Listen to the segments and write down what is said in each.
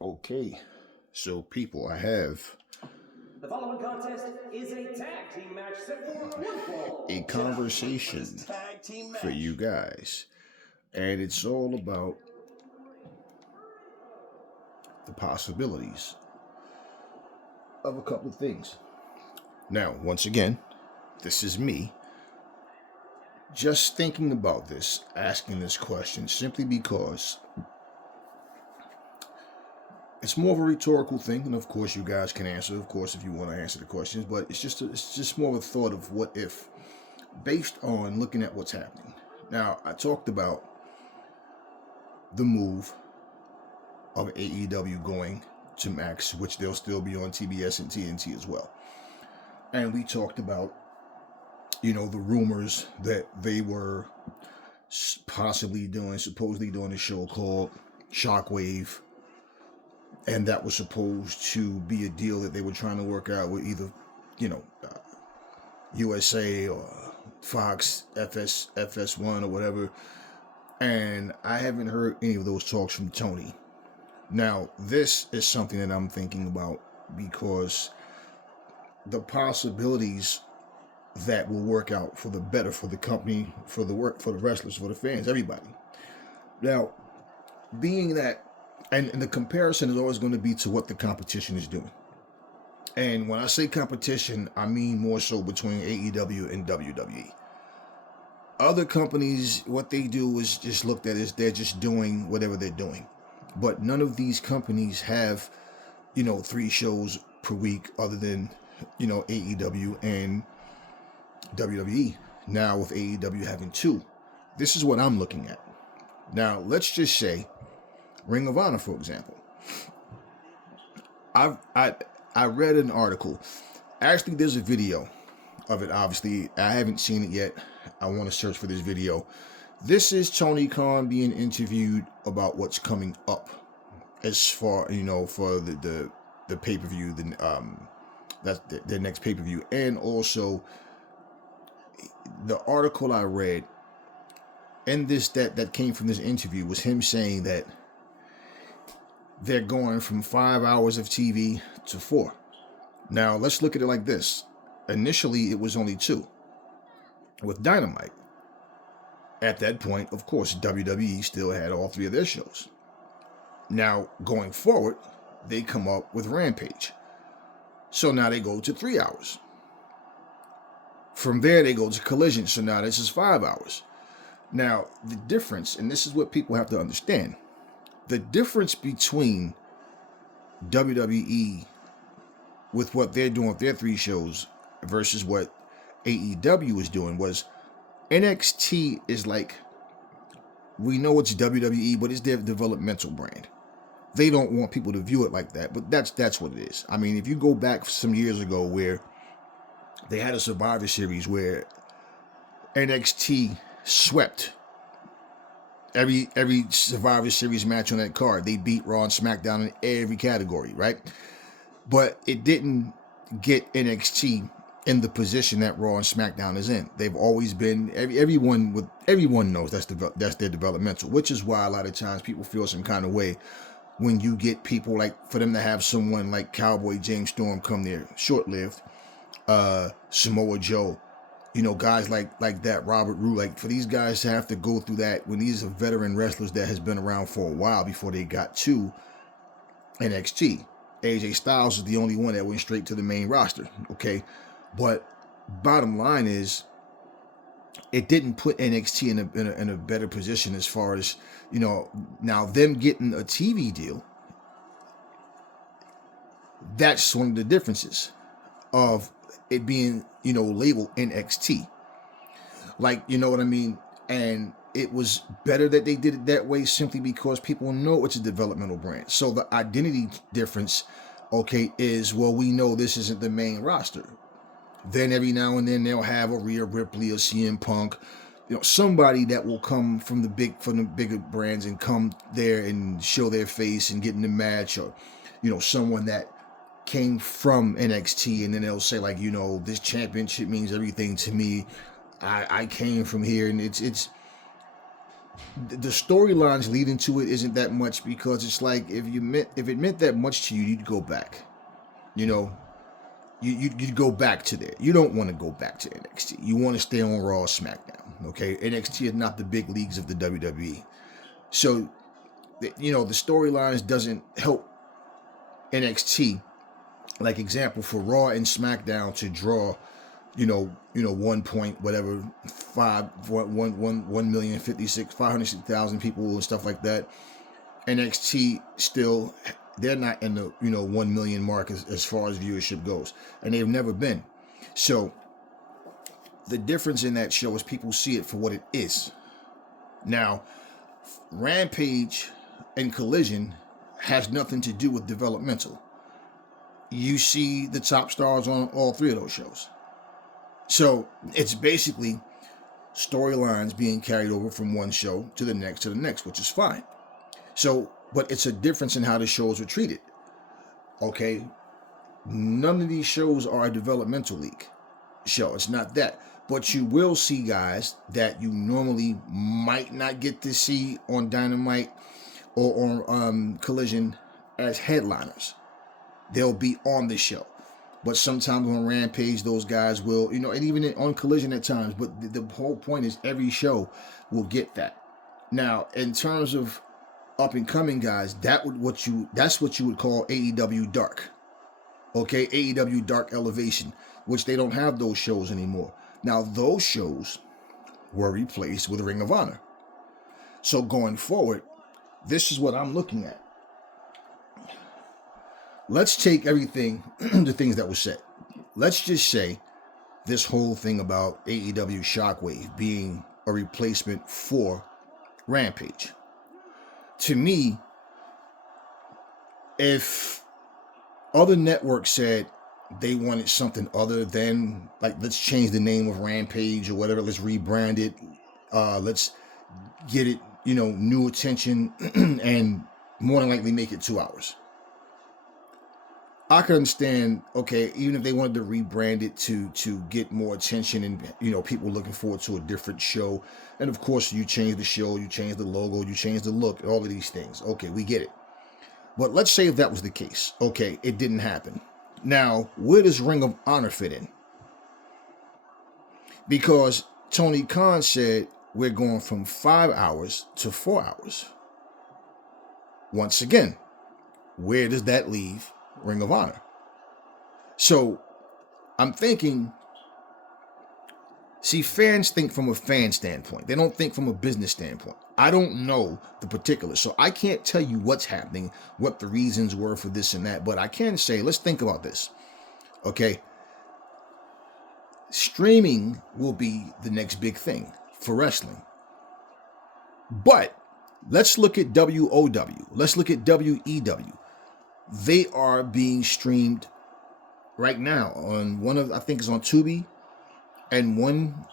Okay, so people, I have The following contest is a tag team match set for one fall. a conversation for you guys, and it's all about the possibilities of a couple of things. Now, once again, this is me just thinking about this, asking this question simply because it's more of a rhetorical thing, and of course you guys can answer, of course, if you want to answer the questions, but it's just more of a thought of what if, based on looking at what's happening. Now, I talked about the move of AEW going to Max, which they'll still be on TBS and TNT as well. And we talked about, the rumors that they were supposedly doing a show called SHOCKWAVE, and that was supposed to be a deal that they were trying to work out with either, USA or Fox, FS1 or whatever. And I haven't heard any of those talks from Tony. Now, this is something that I'm thinking about because the possibilities that will work out for the better for the company, for the wrestlers, for the fans, everybody. Now, being that, and the comparison is always going to be to what the competition is doing. And when I say competition, I mean more so between AEW and WWE. Other companies, what they do is just looked at as they're just doing whatever they're doing. But none of these companies have, 3 shows per week other than, AEW and WWE. Now with AEW having 2. This is what I'm looking at. Now, let's just say Ring of Honor, for example. I read an article. Actually, there's a video of it, obviously. I haven't seen it yet. I want to search for this video. This is Tony Khan being interviewed about what's coming up as far, for the pay-per-view, that's the next pay-per-view. And also, the article I read, and this that came from this interview, was him saying that they're going from 5 hours of TV to 4. Now, let's look at it like this. Initially, it was only 2 with Dynamite. At that point, of course, WWE still had all 3 of their shows. Now, going forward, they come up with Rampage. So now they go to 3 hours. From there, they go to Collision. So now this is 5 hours. Now, the difference, and this is what people have to understand, the difference between WWE with what they're doing with their 3 shows versus what AEW is doing was NXT is like, we know it's WWE, but it's their developmental brand. They don't want people to view it like that, but that's what it is. I mean, if you go back some years ago where they had a Survivor Series where NXT swept every Survivor Series match on that card. They beat Raw and SmackDown in every category, right? But it didn't get NXT in the position that Raw and SmackDown is in. They've always been, everyone knows that's their developmental, which is why a lot of times people feel some kind of way when you get people like, for them to have someone like Cowboy James Storm come there, short-lived, Samoa Joe, guys like that, Robert Roode, like for these guys to have to go through that when these are veteran wrestlers that has been around for a while before they got to NXT. AJ Styles is the only one that went straight to the main roster, okay? But bottom line is, it didn't put NXT in a better position as far as, now them getting a TV deal. That's one of the differences of it being, labeled NXT. Like, you know what I mean? And it was better that they did it that way simply because people know it's a developmental brand. So the identity difference, okay, is, well, we know this isn't the main roster. Then every now and then they'll have a Rhea Ripley or CM Punk, somebody that will come from the bigger brands and come there and show their face and get in the match, or, someone that came from NXT, and then they'll say like, this championship means everything to me. I came from here, and it's the storylines leading to it isn't that much, because it's like if it meant that much to you, you'd go back. You know, you'd go back to there. You don't want to go back to NXT. You want to stay on Raw, SmackDown. Okay, NXT is not the big leagues of the WWE. So, the storylines doesn't help NXT. Like example, for Raw and SmackDown to draw, 1 point whatever 500,000 people and stuff like that. NXT still, they're not in the 1 million mark as far as viewership goes, and they've never been. So the difference in that show is people see it for what it is. Now, Rampage and Collision has nothing to do with developmental. You see the top stars on all three of those shows. So it's basically storylines being carried over from one show to the next, which is fine. So, but it's a difference in how the shows are treated. Okay, none of these shows are a developmental league show. It's not that. But you will see guys that you normally might not get to see on Dynamite or on Collision as headliners. They'll be on the show. But sometimes on Rampage, those guys will, and even on Collision at times. But the whole point is every show will get that. Now, in terms of up and coming guys, that's what you would call AEW Dark. Okay, AEW Dark Elevation, which they don't have those shows anymore. Now, those shows were replaced with Ring of Honor. So going forward, this is what I'm looking at. Let's take everything, the things that were said. Let's just say this whole thing about AEW Shockwave being a replacement for Rampage. To me, if other networks said they wanted something other than, like, let's change the name of Rampage or whatever, let's rebrand it, let's get it, new attention, and more than likely make it 2 hours. I could understand, okay, even if they wanted to rebrand it to get more attention and, people looking forward to a different show. And of course, you change the show, you change the logo, you change the look, all of these things. Okay, we get it. But let's say if that was the case, okay, it didn't happen. Now, where does Ring of Honor fit in? Because Tony Khan said we're going from 5 hours to 4 hours. Once again, where does that leave Ring of Honor? So I'm thinking, see, fans think from a fan standpoint. They don't think from a business standpoint. I don't know the particulars, so I can't tell you what's happening, what the reasons were for this and that, but I can say, let's think about this. Okay, streaming will be the next big thing for wrestling. But let's look at WOW. Let's look at WEW. They are being streamed right now on I think it's on Tubi, and one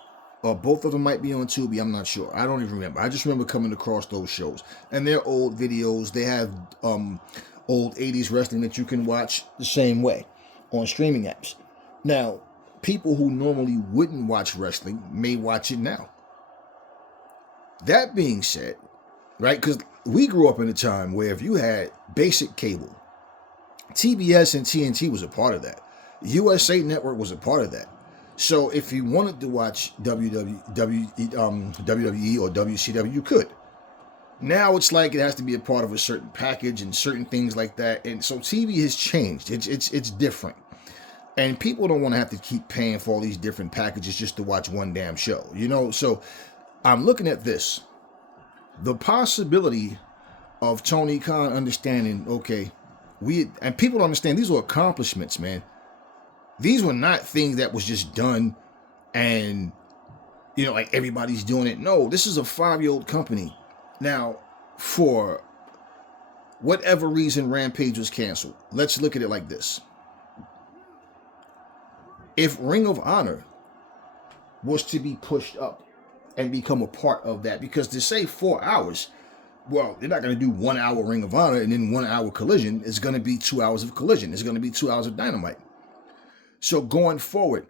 or both of them might be on Tubi. I'm not sure. I don't even remember. I just remember coming across those shows, and they're old videos. They have old 80s wrestling that you can watch the same way on streaming apps. Now, people who normally wouldn't watch wrestling may watch it now. That being said, right, because we grew up in a time where if you had basic cable, TBS and TNT was a part of that. USA Network was a part of that. So if you wanted to watch WWE or WCW, you could. Now it's like it has to be a part of a certain package and certain things like that. And so TV has changed. It's different. And people don't want to have to keep paying for all these different packages just to watch one damn show. So I'm looking at this. The possibility of Tony Khan understanding, okay, and people don't understand, these were accomplishments, man. These were not things that was just done and, like everybody's doing it. No, this is a 5-year-old company. Now, for whatever reason Rampage was canceled, let's look at it like this. If Ring of Honor was to be pushed up and become a part of that, because to say 4 hours, well, they're not going to do 1 hour Ring of Honor and then 1 hour Collision. It's going to be 2 hours of Collision. It's going to be 2 hours of Dynamite. So going forward,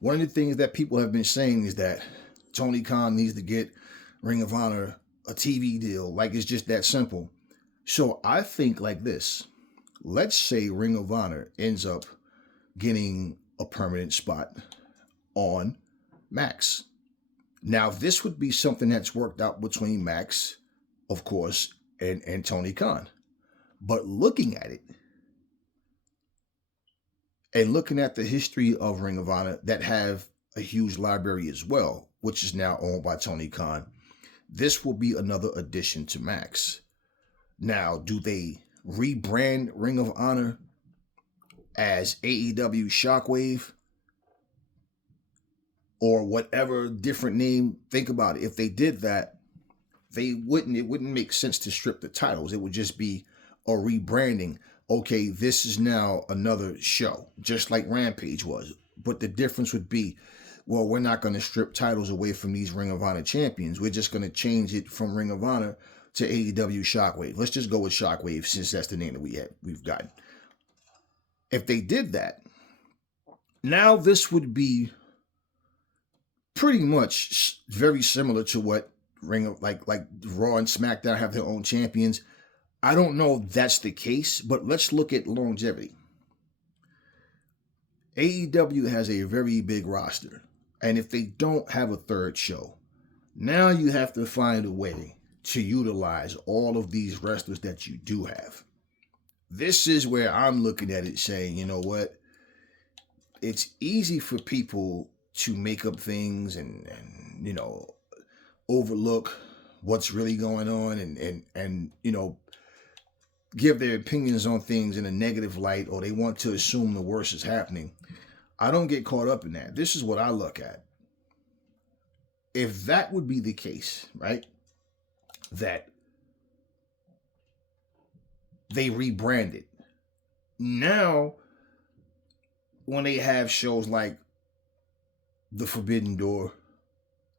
one of the things that people have been saying is that Tony Khan needs to get Ring of Honor a TV deal. Like, it's just that simple. So I think like this. Let's say Ring of Honor ends up getting a permanent spot on Max. Now, this would be something that's worked out between Max, of course, and Tony Khan. But looking at it, and looking at the history of Ring of Honor that have a huge library as well, which is now owned by Tony Khan, this will be another addition to Max. Now, do they rebrand Ring of Honor as AEW Shockwave or whatever different name? Think about it. If they did that, it wouldn't make sense to strip the titles. It would just be a rebranding. Okay, this is now another show, just like Rampage was. But the difference would be, well, we're not going to strip titles away from these Ring of Honor champions. We're just going to change it from Ring of Honor to AEW Shockwave. Let's just go with Shockwave since that's the name that we've gotten. If they did that, now this would be pretty much very similar to what Ring of like Raw and SmackDown have their own champions. I don't know if that's the case, but let's look at longevity. AEW has a very big roster, and if they don't have a third show, now you have to find a way to utilize all of these wrestlers that you do have. This is where I'm looking at it saying, you know what? It's easy for people to make up things and you know, overlook what's really going on and you know, give their opinions on things in a negative light, or they want to assume the worst is happening. I don't get caught up in that. This is what I look at. If that would be the case, right? That they rebranded. Now, when they have shows like The Forbidden Door,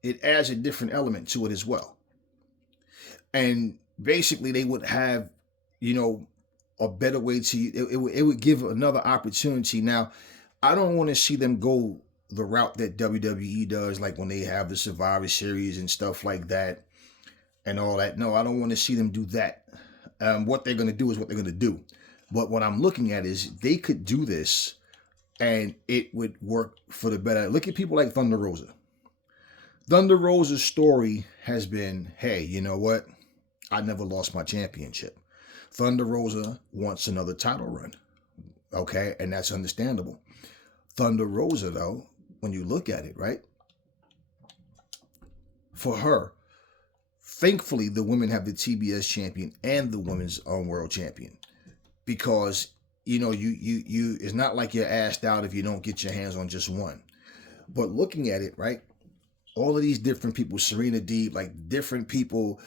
it adds a different element to it as well. And basically, they would have, you know, a better way to, it would give another opportunity. Now, I don't want to see them go the route that WWE does, like when they have the Survivor Series and stuff like that and all that. No, I don't want to see them do that. What they're going to do is what they're going to do. But what I'm looking at is they could do this and it would work for the better. Look at people like Thunder Rosa. Thunder Rosa's story has been, hey, you know what? I never lost my championship. Thunder Rosa wants another title run. Okay, and that's understandable. Thunder Rosa, though, when you look at it, right? For her, thankfully, the women have the TBS champion and the women's world champion, because you know you it's not like you're asked out if you don't get your hands on just one. But looking at it, right? All of these different people, Serena Deeb, like different people,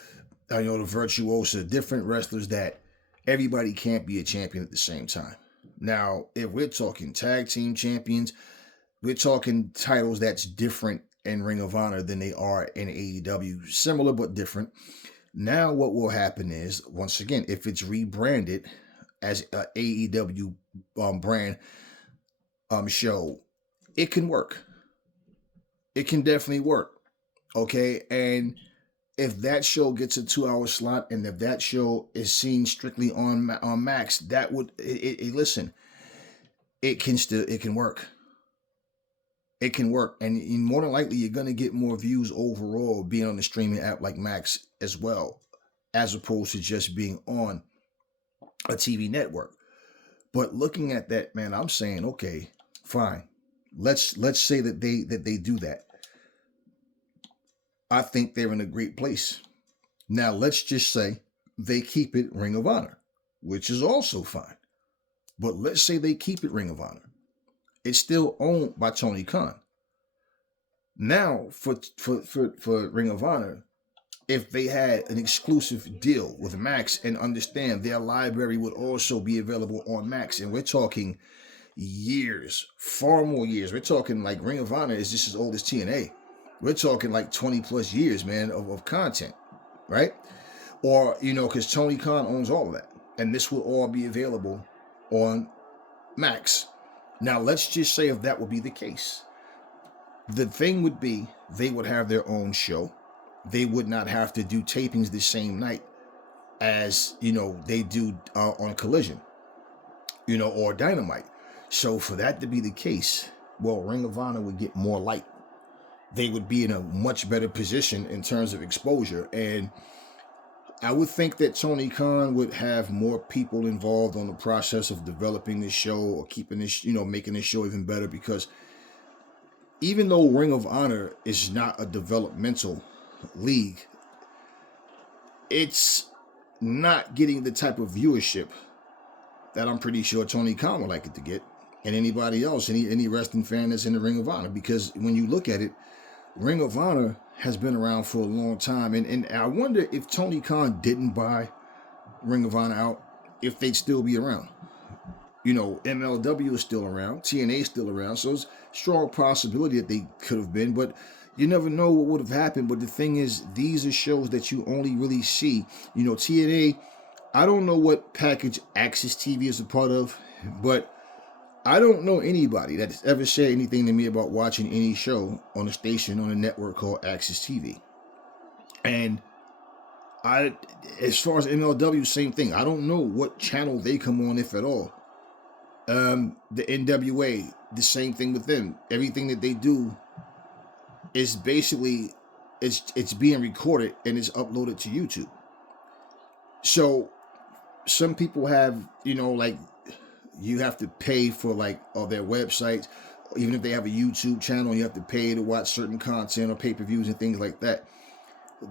you know, the Virtuosa, different wrestlers that everybody can't be a champion at the same time. Now, if we're talking tag team champions, we're talking titles that's different in Ring of Honor than they are in AEW. Similar but different. Now what will happen is, once again, if it's rebranded as a AEW brand show, it can work. It can definitely work. Okay, and if that show gets a 2-hour slot, and if that show is seen strictly on Max, that would listen. It can work. It can work, and more than likely, you're gonna get more views overall being on the streaming app like Max as well, as opposed to just being on a TV network. But looking at that, man, I'm saying, okay, fine. Let's say that they do that. I think they're in a great place. Now, let's just say they keep it Ring of Honor, which is also fine. But let's say they keep it Ring of Honor. It's still owned by Tony Khan. Now, for Ring of Honor, if they had an exclusive deal with Max, and understand their library would also be available on Max, and we're talking years, far more years. We're talking like Ring of Honor is just as old as TNA. We're talking like 20 plus years, man, of content, right? Or, you know, because Tony Khan owns all of that. And this will all be available on Max. Now, let's just say if that would be the case. The thing would be they would have their own show. they would not have to do tapings the same night as, they do on Collision, or Dynamite. So for that to be the case, well, Ring of Honor would get more light. They would be in a much better position in terms of exposure. And I would think that Tony Khan would have more people involved on the process of developing this show or keeping this, making this show even better, because even though Ring of Honor is not a developmental league, it's not getting the type of viewership that I'm pretty sure Tony Khan would like it to get, and anybody else, any wrestling fan that's in the Ring of Honor. Because when you look at it, Ring of Honor has been around for a long time, and I wonder if Tony Khan didn't buy Ring of Honor out, if they'd still be around. MLW is still around, TNA is still around, so it's a strong possibility that they could have been, but you never know what would have happened. But the thing is, these are shows that you only really see. TNA, I don't know what package Access TV is a part of, but I don't know anybody that's ever said anything to me about watching any show on a station on a network called Access TV. And as far as MLW, same thing. I don't know what channel they come on, if at all. The NWA, the same thing with them. Everything that they do is basically, it's being recorded and it's uploaded to YouTube. So some people have, you have to pay for their websites. Even if they have a YouTube channel, you have to pay to watch certain content or pay-per-views and things like that.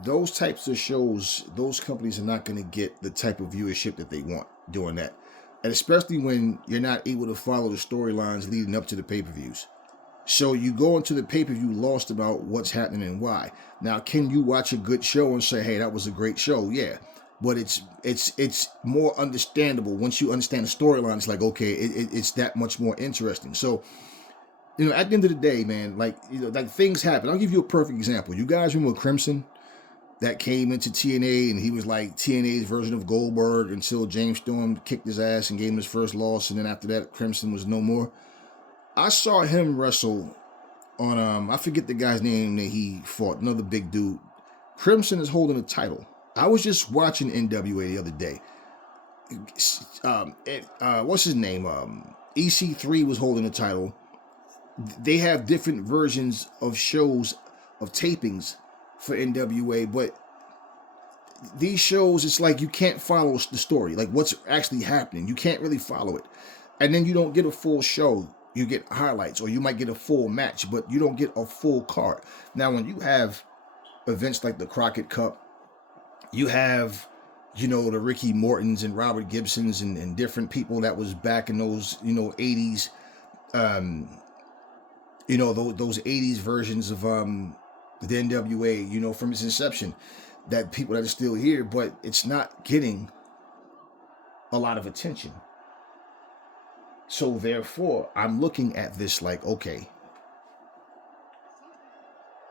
Those types of shows, those companies are not going to get the type of viewership that they want doing that. And especially when you're not able to follow the storylines leading up to the pay-per-views. So you go into the pay-per-view lost about what's happening and why. Now, can you watch a good show and say, hey, that was a great show? Yeah. But it's more understandable. Once you understand the storyline, it's like, okay, it's that much more interesting. So, at the end of the day, man, things happen. I'll give you a perfect example. You guys remember Crimson that came into TNA, and he was like TNA's version of Goldberg until James Storm kicked his ass and gave him his first loss, and then after that, Crimson was no more. I saw him wrestle on, I forget the guy's name that he fought, another big dude. Crimson is holding a title. I was just watching NWA the other day. What's his name? EC3 was holding the title. They have different versions of shows, of tapings for NWA, but these shows, it's like you can't follow the story, like what's actually happening. You can't really follow it. And then you don't get a full show. You get highlights, or you might get a full match, but you don't get a full card. Now, when you have events like the Crockett Cup, you have, the Ricky Mortons and Robert Gibsons and different people that was back in those, 80s, those 80s versions of the NWA, from its inception, that people that are still here, but it's not getting a lot of attention. So therefore, I'm looking at this like, okay,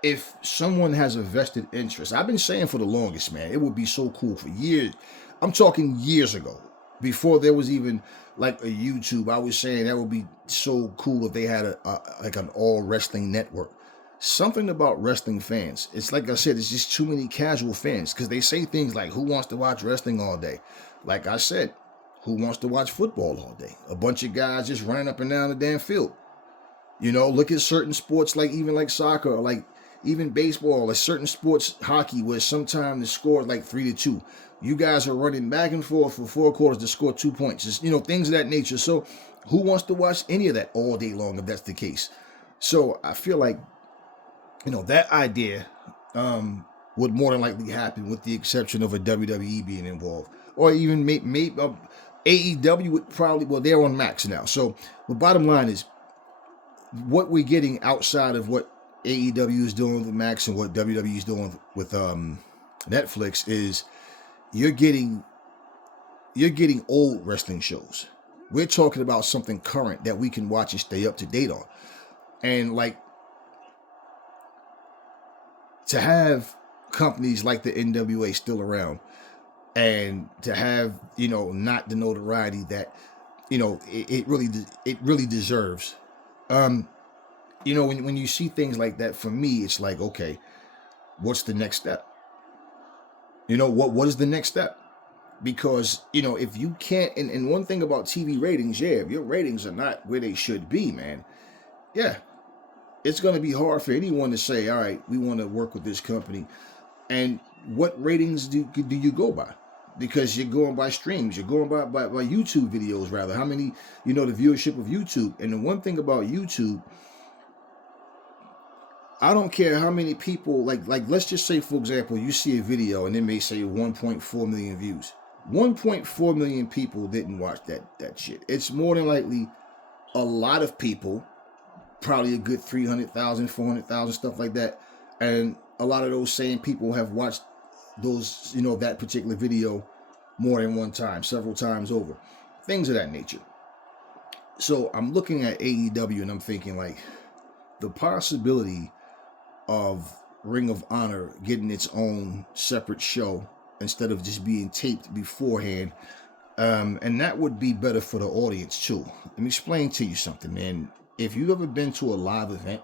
if someone has a vested interest, I've been saying for the longest, man, it would be so cool for years. I'm talking years ago, before there was even like a YouTube. I was saying that would be so cool if they had an all wrestling network. Something about wrestling fans. It's like I said, it's just too many casual fans, because they say things like, who wants to watch wrestling all day? Like I said, who wants to watch football all day? A bunch of guys just running up and down the damn field. Look at certain sports, like soccer, or like even baseball, like certain sports, hockey, where sometimes the score is like 3-2. You guys are running back and forth for 4 quarters to score 2 points. Just, things of that nature. So who wants to watch any of that all day long if that's the case? So I feel like, that idea would more than likely happen, with the exception of a WWE being involved. Or even maybe AEW would probably, well, they're on Max now. So the bottom line is, what we're getting outside of what AEW is doing with Max and what WWE is doing with Netflix is you're getting old wrestling shows. We're talking about something current that we can watch and stay up to date on. And to have companies like the NWA still around, and to have, not the notoriety that, it really deserves. When you see things like that, for me, it's like, okay, what's the next step? What is the next step? Because, if you can't, and one thing about TV ratings, if your ratings are not where they should be, man, yeah, it's going to be hard for anyone to say, all right, we want to work with this company. And what ratings do you go by? Because you're going by streams, you're going by YouTube videos, rather. How many, the viewership of YouTube. And the one thing about YouTube, I don't care how many people, like let's just say, for example, you see a video and it may say 1.4 million views. 1.4 million people didn't watch that shit. It's more than likely a lot of people, probably a good 300,000, 400,000, stuff like that. And a lot of those same people have watched those, that particular video more than one time, several times over. Things of that nature. So I'm looking at AEW and I'm thinking, like, the possibility of Ring of Honor getting its own separate show instead of just being taped beforehand. And that would be better for the audience too. Let me explain to you something, man. If you've ever been to a live event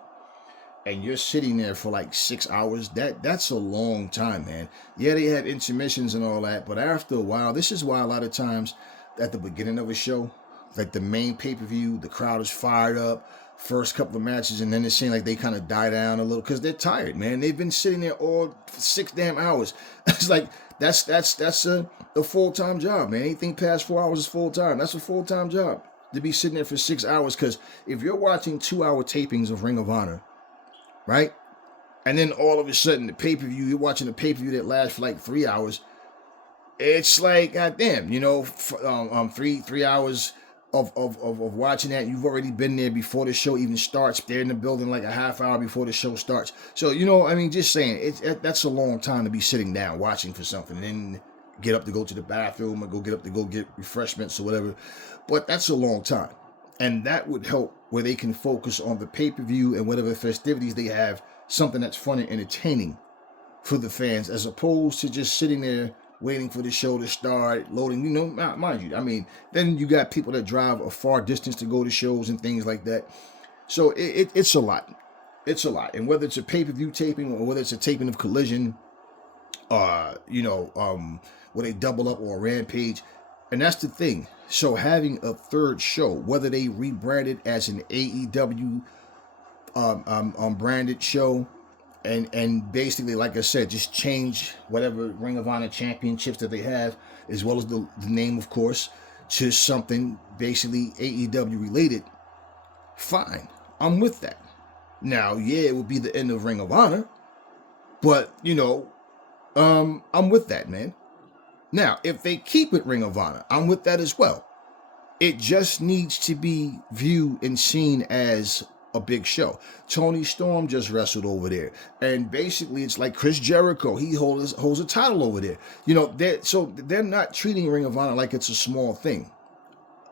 and you're sitting there for like 6 hours, that's a long time, man. Yeah, they have intermissions and all that, but after a while, this is why a lot of times at the beginning of a show, like the main pay-per-view, the crowd is fired up, first couple of matches, and then it seems like they kind of die down a little because they're tired, man. They've been sitting there all for 6 damn hours. It's like that's a full-time job, man. Anything past 4 hours is full-time. That's a full-time job to be sitting there for 6 hours. Because if you're watching 2-hour tapings of Ring of Honor, right, and then all of a sudden the pay-per-view, you're watching a pay-per-view that lasts for like 3 hours, it's like, goddamn, 3 hours of watching that. You've already been there before the show even starts. They're in the building like a half hour before the show starts. So, just saying, that's a long time to be sitting down watching for something and then get up to go to the bathroom or get up to go get refreshments or whatever. But that's a long time. And that would help where they can focus on the pay-per-view and whatever festivities they have, something that's fun and entertaining for the fans, as opposed to just sitting there waiting for the show to start, loading, mind you. Then you got people that drive a far distance to go to shows and things like that. So it's a lot. It's a lot. And whether it's a pay-per-view taping or whether it's a taping of Collision, where they double up, or Rampage. And that's the thing. So having a third show, whether they rebrand it as an AEW branded show, and basically, like I said, just change whatever Ring of Honor championships that they have, as well as the name, of course, to something basically AEW related, fine. I'm with that. Now, yeah, it would be the end of Ring of Honor, but, I'm with that, man. Now, if they keep it Ring of Honor, I'm with that as well. It just needs to be viewed and seen as a big show. Tony Storm just wrestled over there, and basically it's like Chris Jericho. He holds a title over there. They're not treating Ring of Honor like it's a small thing.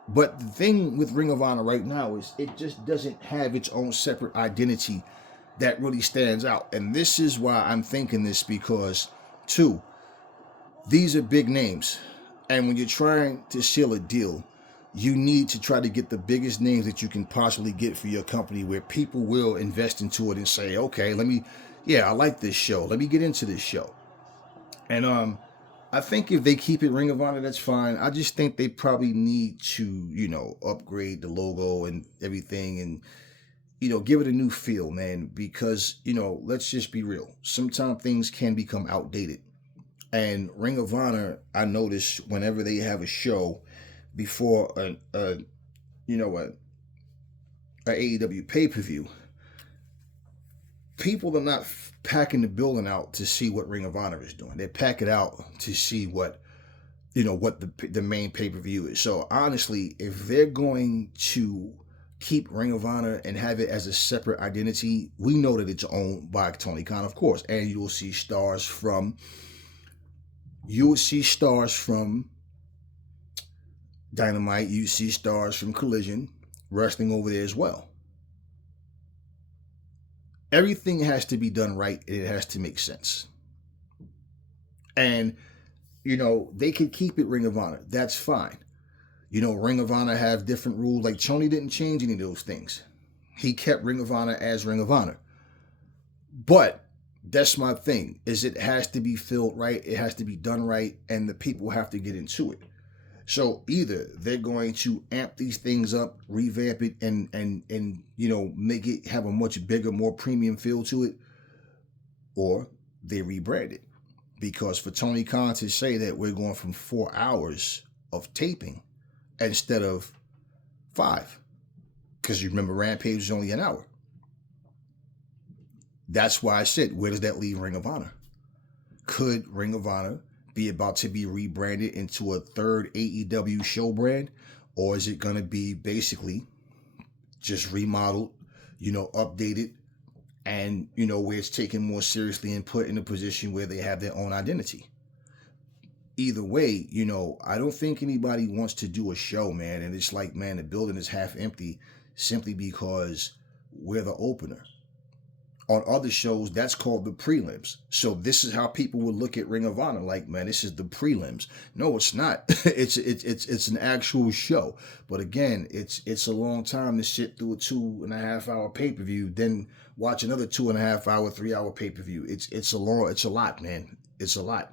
But the thing with Ring of Honor right now is it just doesn't have its own separate identity that really stands out. And this is why I'm thinking this, because, two, these are big names. And when you're trying to seal a deal, you need to try to get the biggest names that you can possibly get for your company, where people will invest into it and say, okay, I like this show. Let me get into this show. And I think if they keep it Ring of Honor, that's fine. I just think they probably need to, upgrade the logo and everything, and, give it a new feel, man, because, let's just be real. Sometimes things can become outdated. And Ring of Honor, I notice whenever they have a show before an AEW pay-per-view, people are not packing the building out to see what Ring of Honor is doing. They pack it out to see what the main pay-per-view is. So honestly, if they're going to keep Ring of Honor and have it as a separate identity, we know that it's owned by Tony Khan, of course, and you will see stars from Dynamite, you see stars from Collision wrestling over there as well. Everything has to be done right, and it has to make sense. And, they can keep it Ring of Honor. That's fine. Ring of Honor have different rules. Like, Tony didn't change any of those things. He kept Ring of Honor as Ring of Honor. But That's my thing, is it has to be filled right, it has to be done right, and the people have to get into it. So either they're going to amp these things up, revamp it, and make it have a much bigger, more premium feel to it, or they rebrand it. Because for Tony Khan to say that we're going from 4 hours of taping instead of 5, because you remember Rampage was only an hour. That's why I said, where does that leave Ring of Honor? Could Ring of Honor be about to be rebranded into a third AEW show brand? Or is it going to be basically just remodeled, updated, and, where it's taken more seriously and put in a position where they have their own identity? Either way, I don't think anybody wants to do a show, man. And it's like, man, the building is half empty simply because we're the opener. On other shows, that's called the prelims. So this is how people would look at Ring of Honor, like, man, this is the prelims. No, it's not. it's an actual show. But again, it's a long time to sit through a 2.5 hour pay-per-view, then watch another 2.5 hour, 3 hour pay-per-view. It's a lot, man. It's a lot.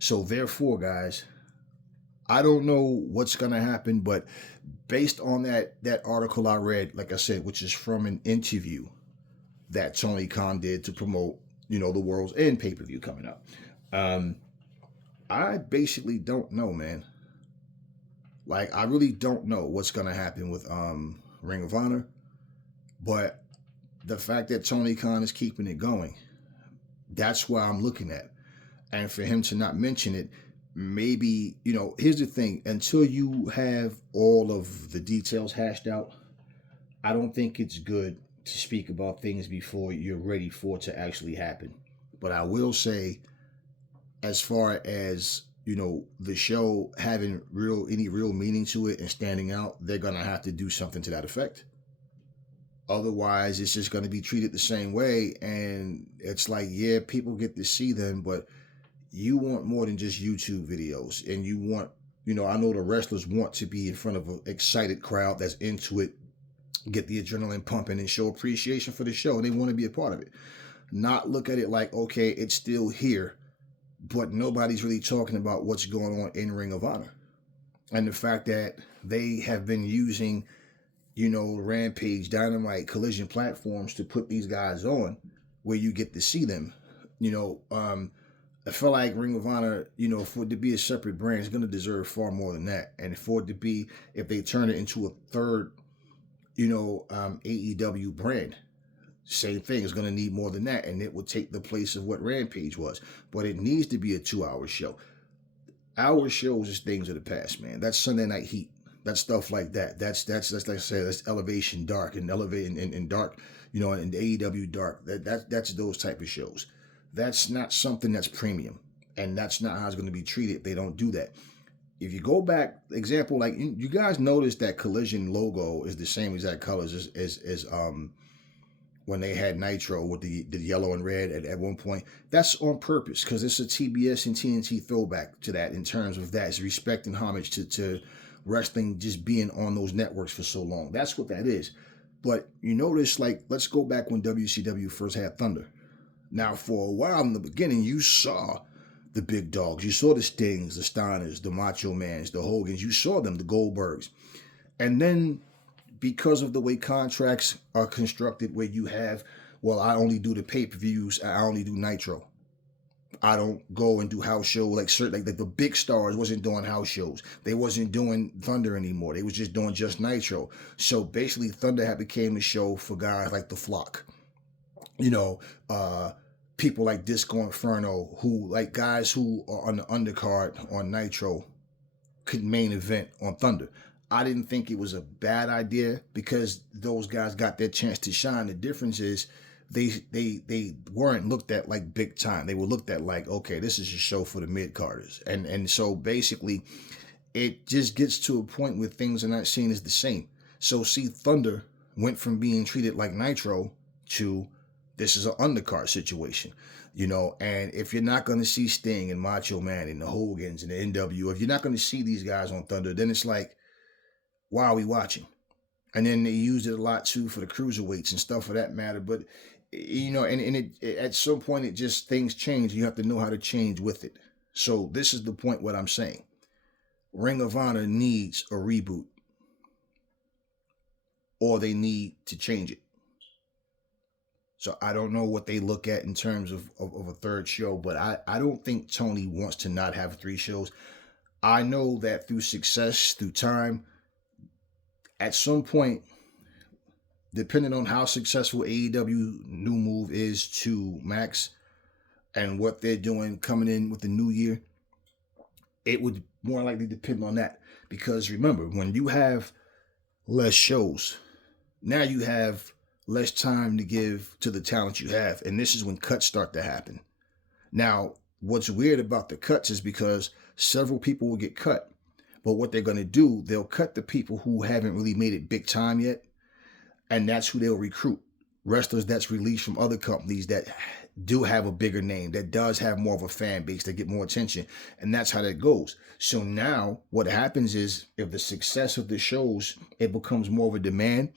So therefore, guys, I don't know what's gonna happen, but based on that article I read, like I said, which is from an interview that Tony Khan did to promote, the World's End pay-per-view coming up. I basically don't know, man. Like, I really don't know what's going to happen with Ring of Honor. But the fact that Tony Khan is keeping it going, that's why I'm looking at. And for him to not mention it, maybe, here's the thing. Until you have all of the details hashed out, I don't think it's good to speak about things before you're ready for it to actually happen. But I will say, as far as the show having any real meaning to it and standing out, they're gonna have to do something to that effect. Otherwise, it's just gonna be treated the same way, and it's like, yeah, people get to see them, but you want more than just YouTube videos, and you want, I know the wrestlers want to be in front of an excited crowd that's into it, get the adrenaline pumping and show appreciation for the show, and they want to be a part of it. Not look at it like, okay, it's still here, but nobody's really talking about what's going on in Ring of Honor. And the fact that they have been using, Rampage, Dynamite, Collision platforms to put these guys on where you get to see them. I feel like Ring of Honor, for it to be a separate brand, is going to deserve far more than that. And for it to be, if they turn it into a third AEW brand, same thing, is going to need more than that, and it will take the place of what Rampage was. But it needs to be a 2-hour show. Hour shows is things of the past, man. That's Sunday Night Heat. That's stuff like that. That's like I said, that's Elevation Dark and Elevate and Dark, and AEW Dark. That's those type of shows. That's not something that's premium, and that's not how it's going to be treated if they don't do that. If you go back, example, like you guys notice that Collision logo is the same exact colors as when they had Nitro with the yellow and red at one point. That's on purpose, because it's a TBS and TNT throwback to that in terms of that. It's respect and homage to wrestling just being on those networks for so long. That's what that is. But you notice, like, let's go back when WCW first had Thunder. Now, for a while in the beginning, you saw the big dogs. You saw the Stings, the Steiners, the Macho Mans, the Hogans. You saw them, the Goldbergs. And then, because of the way contracts are constructed, where you have, well, I only do the pay-per-views, I only do Nitro. I don't go and do house shows like the big stars wasn't doing house shows. They wasn't doing Thunder anymore. They was just doing just Nitro. So basically, Thunder had became a show for guys like the Flock. People like Disco Inferno, who, like, guys who are on the undercard on Nitro could main event on Thunder. I didn't think it was a bad idea, because those guys got their chance to shine. The difference is they weren't looked at like big time. They were looked at like, okay, this is a show for the mid-carders. And so basically it just gets to a point where things are not seen as the same. So see, Thunder went from being treated like Nitro to this is an undercard situation, and if you're not going to see Sting and Macho Man and the Hogans and the NWO, if you're not going to see these guys on Thunder, then it's like, why are we watching? And then they used it a lot too for the cruiserweights and stuff for that matter. But you know, and at some point it just things change. You have to know how to change with it. So this is the point what I'm saying. Ring of Honor needs a reboot, or they need to change it. So I don't know what they look at in terms of a third show, but I don't think Tony wants to not have 3 shows. I know that through success, through time, at some point, depending on how successful AEW New Move is to Max and what they're doing coming in with the new year, it would more likely depend on that. Because remember, when you have less shows, now you have less time to give to the talent you have. And this is when cuts start to happen. Now, what's weird about the cuts is because several people will get cut. But what they're going to do, they'll cut the people who haven't really made it big time yet. And that's who they'll recruit. Wrestlers that's released from other companies that do have a bigger name, that does have more of a fan base, that get more attention. And that's how that goes. So now what happens is, if the success of the shows, it becomes more of a demand,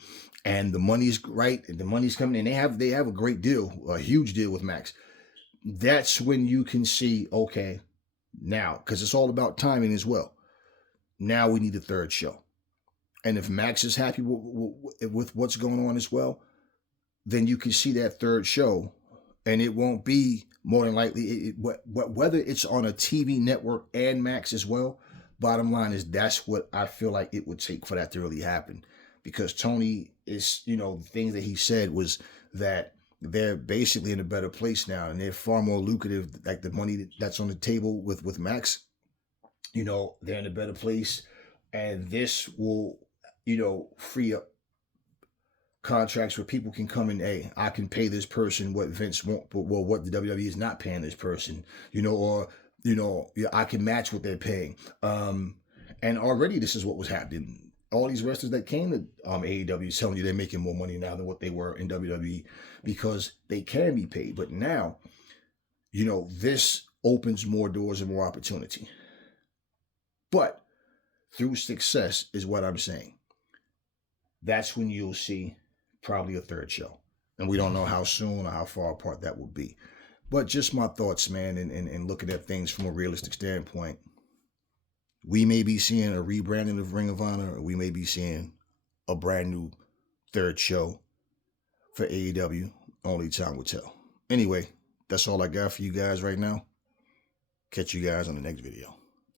and the money's right, and the money's coming in, they have a great deal, a huge deal with Max. That's when you can see, okay, now, because it's all about timing as well. Now we need a third show. And if Max is happy with what's going on as well, then you can see that third show, and it won't be more than likely, whether it's on a TV network and Max as well. Bottom line is, that's what I feel like it would take for that to really happen. Because Tony is, you know, the things that he said was that they're basically in a better place now, and they're far more lucrative. Like the money that's on the table with Max, you know, they're in a better place, and this will, you know, free up contracts where people can come in. Hey, I can pay this person what Vince won't, but well, what the WWE is not paying this person, you know, or, you know, I can match what they're paying. And already this is what was happening. All these wrestlers that came to AEW telling you they're making more money now than what they were in WWE, because they can be paid. But now, you know, this opens more doors and more opportunity. But through success is what I'm saying. That's when you'll see probably a third show. And we don't know how soon or how far apart that will be. But just my thoughts, man, and looking at things from a realistic standpoint. We may be seeing a rebranding of Ring of Honor, or we may be seeing a brand new third show for AEW. Only time will tell. Anyway, that's all I got for you guys right now. Catch you guys on the next video.